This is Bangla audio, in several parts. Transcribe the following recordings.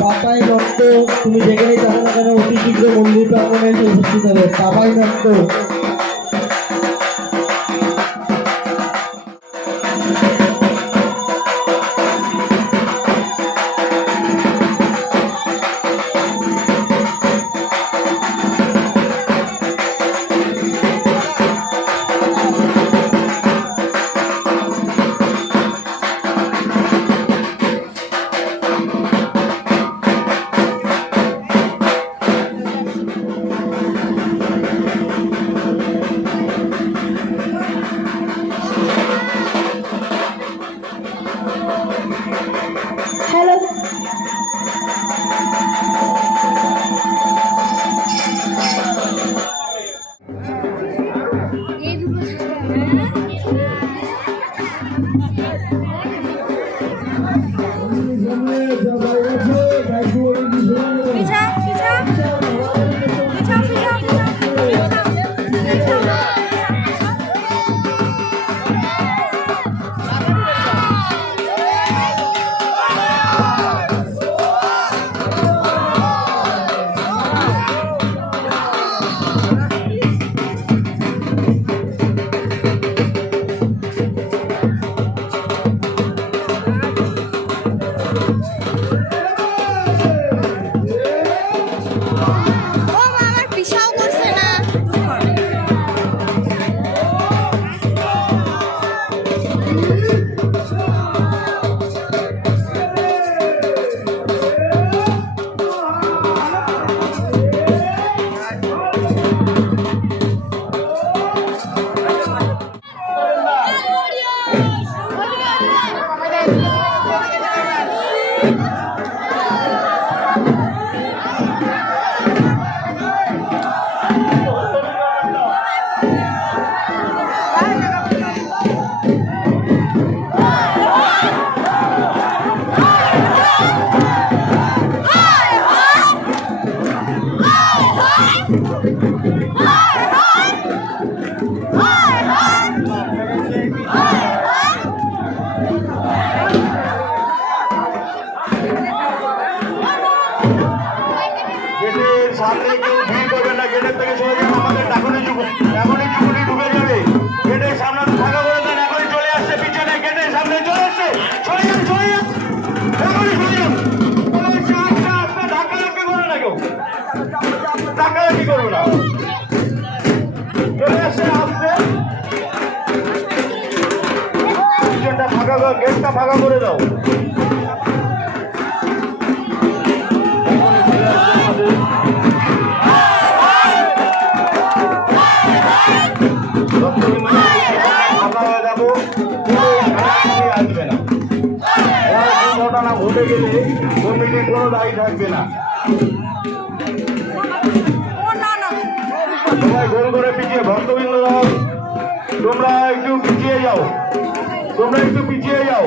পাপাই নট্য, তুমি যেখানেই থাকো না কেন অতি শীঘ্র মন্দির প্রাঙ্গণে এসে উপস্থিত হবে। পাপাই নট্য। গেটটা ফাঁকা করে দাও। আসবে না, ঘটনা ঘটে গেলে কমিটির কোনো দায়ী থাকবে না। সবাই গোল করে পিছিয়ে ভক্তবৃন্দ তোমরা একটু পিছিয়ে যাও, তোমরা একটু পিছিয়ে যাও।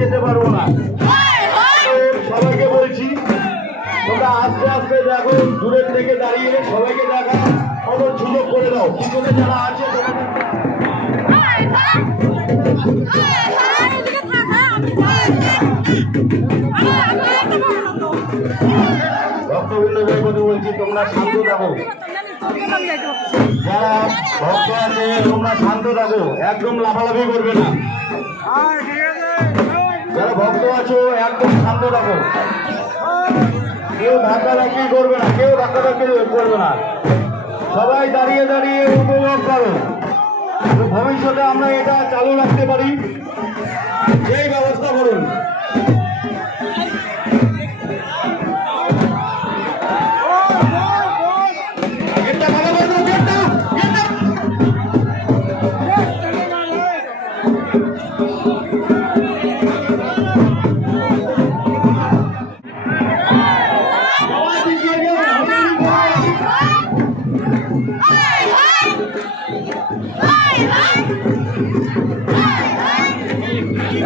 যেতে পারবো না, সবাইকে বলছি তোমরা আস্তে আস্তে দেখো, দূরের থেকে দাঁড়িয়ে সবাইকে দেখা খবর সুযোগ করে দাও। পিছনে যারা আছে ভক্তবৃন্দদের কথা বলছি, তোমরা শান্ত থাকো। যারা ভক্ত আছে তোমরা শান্ত থাকো, একদম লাফালাফি করবে না। যারা ভক্ত আছো একদম শান্ত থাকো, কেউ ধাক্কাধাক্কি করবে না, কেউ ধাক্কাধাক্কি করবে না, সবাই দাঁড়িয়ে দাঁড়িয়ে উপভোগ করো। ভবিষ্যতে আমরা এটা চালু রাখতে পারি, সেই ব্যবস্থা করুন।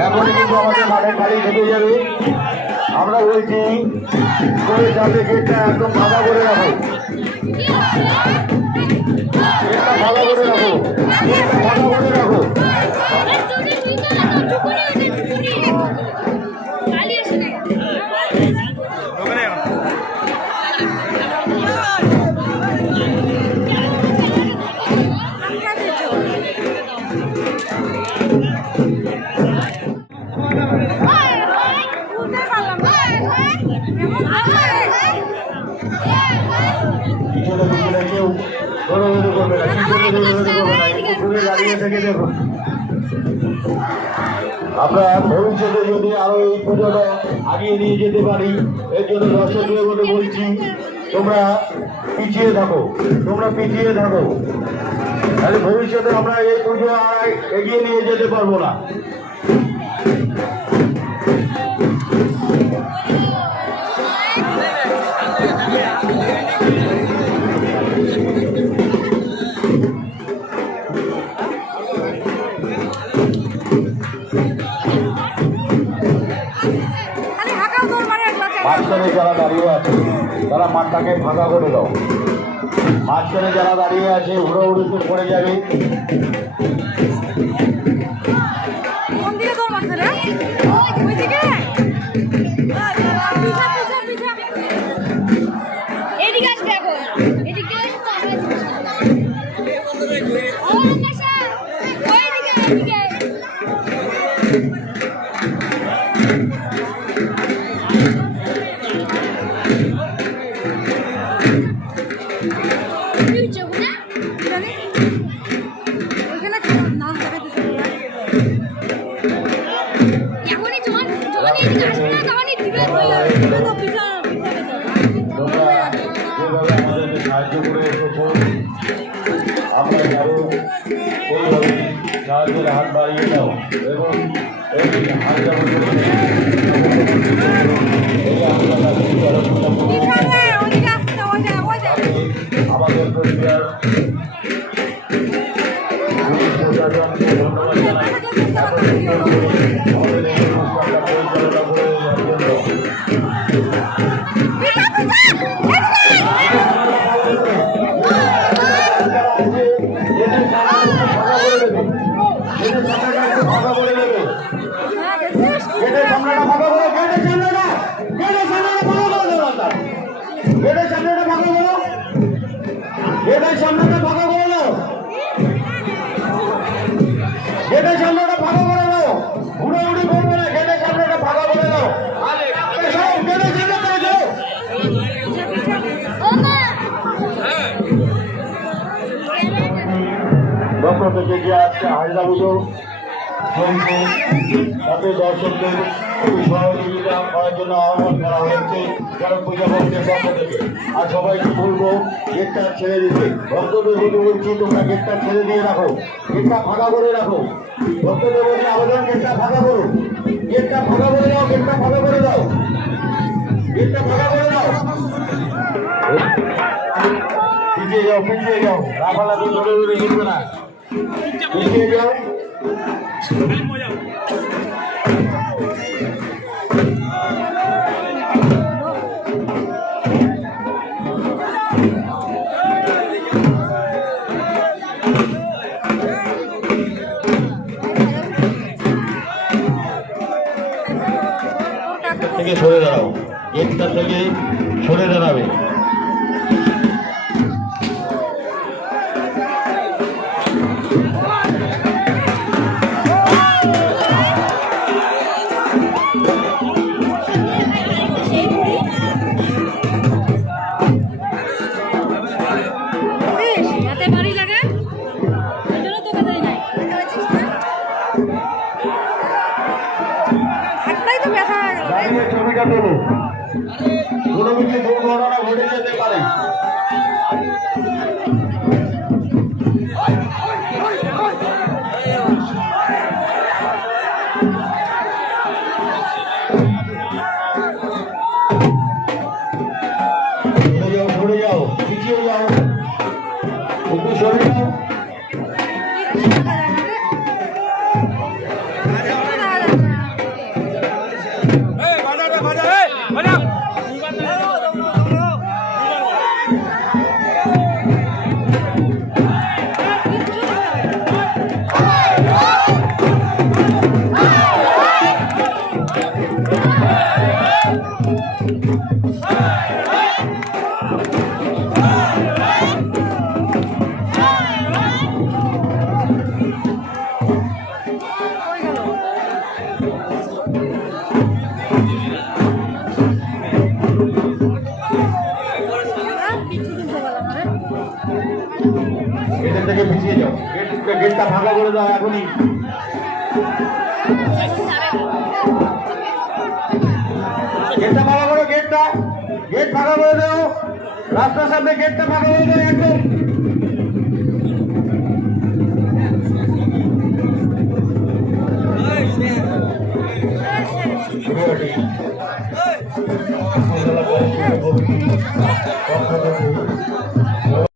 এখন কিন্তু আমাদের মাঠে খালি থেকে যাবে, আমরা বলছি যাতে গেটটা একদম ফাঁকা করে রাখো, গেটটা ফাঁকা করে রাখো, ফাঁকা করে রাখো। কেউ দৌড়াদৌড়ি করবে না, দাঁড়িয়ে থেকে দেখুন। আমরা ভবিষ্যতে যদি আরো এই পুজোটা আগিয়ে নিয়ে যেতে পারি, এর জন্য দর্শকদের মধ্যে বলছি তোমরা পিছিয়ে থাকো, তোমরা পিছিয়ে থাকো, তাহলে ভবিষ্যতে আমরা এই পুজো আর এগিয়ে নিয়ে যেতে পারবো না। মাঝখানে যারা দাঁড়িয়ে আছে তারা মাঠটাকে ফাঁকা করে দাও, মাঝখানে যারা দাঁড়িয়ে আছে উড়োউড়িতে পড়ে যাবে। সাহায্য করে এসেছো, আমরা আরো এইভাবে সাহায্যের হাত বাড়িয়ে দাও এবং এই হাতটা আমাদের পরিবার প্রশাসনকে ধন্যবাদ জানাই আমাদের এই অনুষ্ঠানটা পরিচালনা করে দেওয়ার জন্য। গেটের সামনেটা ফাঁকা করে, গেটের সামনেটা ফাঁকা করে দেবে। হাজরা পুজো চলছে, তাতে দর্শকদের একটু সহযোগিতা করার জন্য আহ্বান করা হয়েছে কারণ পূজা কমিটির পক্ষ থেকে। আর সবাইকে বলবো গেটটা ছেড়ে দিতে, ভক্তদের বলতে বলছি তোমরা গেটটা ছেড়ে দিয়ে রাখো, গেটটা ফাঁকা করে রাখো। ভক্তদের বলছি আবেদন, গেটটা ফাঁকা করো, গেটটা ফাঁকা করে দাও, গেটটা ফাঁকা করে দাও, গেটটা ফাঁকা করে দাও। পিছিয়ে যাও, পিছিয়ে যাও, লাফালাফি ধরে ধরে ঘুরবে না, পিছিয়ে যাও। থেকে সরে দাঁড়াও, গেটটা থেকে সরে দাঁড়াবে। দাঁড়িয়ে ছবিটা তোলো, কোনো কিছু দুর্ঘটনা ঘটে যেতে পারে। সরে যাও, পিছিয়ে যাও, একটু সরে যাও। গেটের থেকে পিছিয়ে যাও, গেটটা ফাঁকা করে দাও এখনই। গেটটা ফাঁকা করো, গেট ফাঁকা করে দাও, রাস্তার সামনে গেটটা ফাঁকা করে দাও একদম।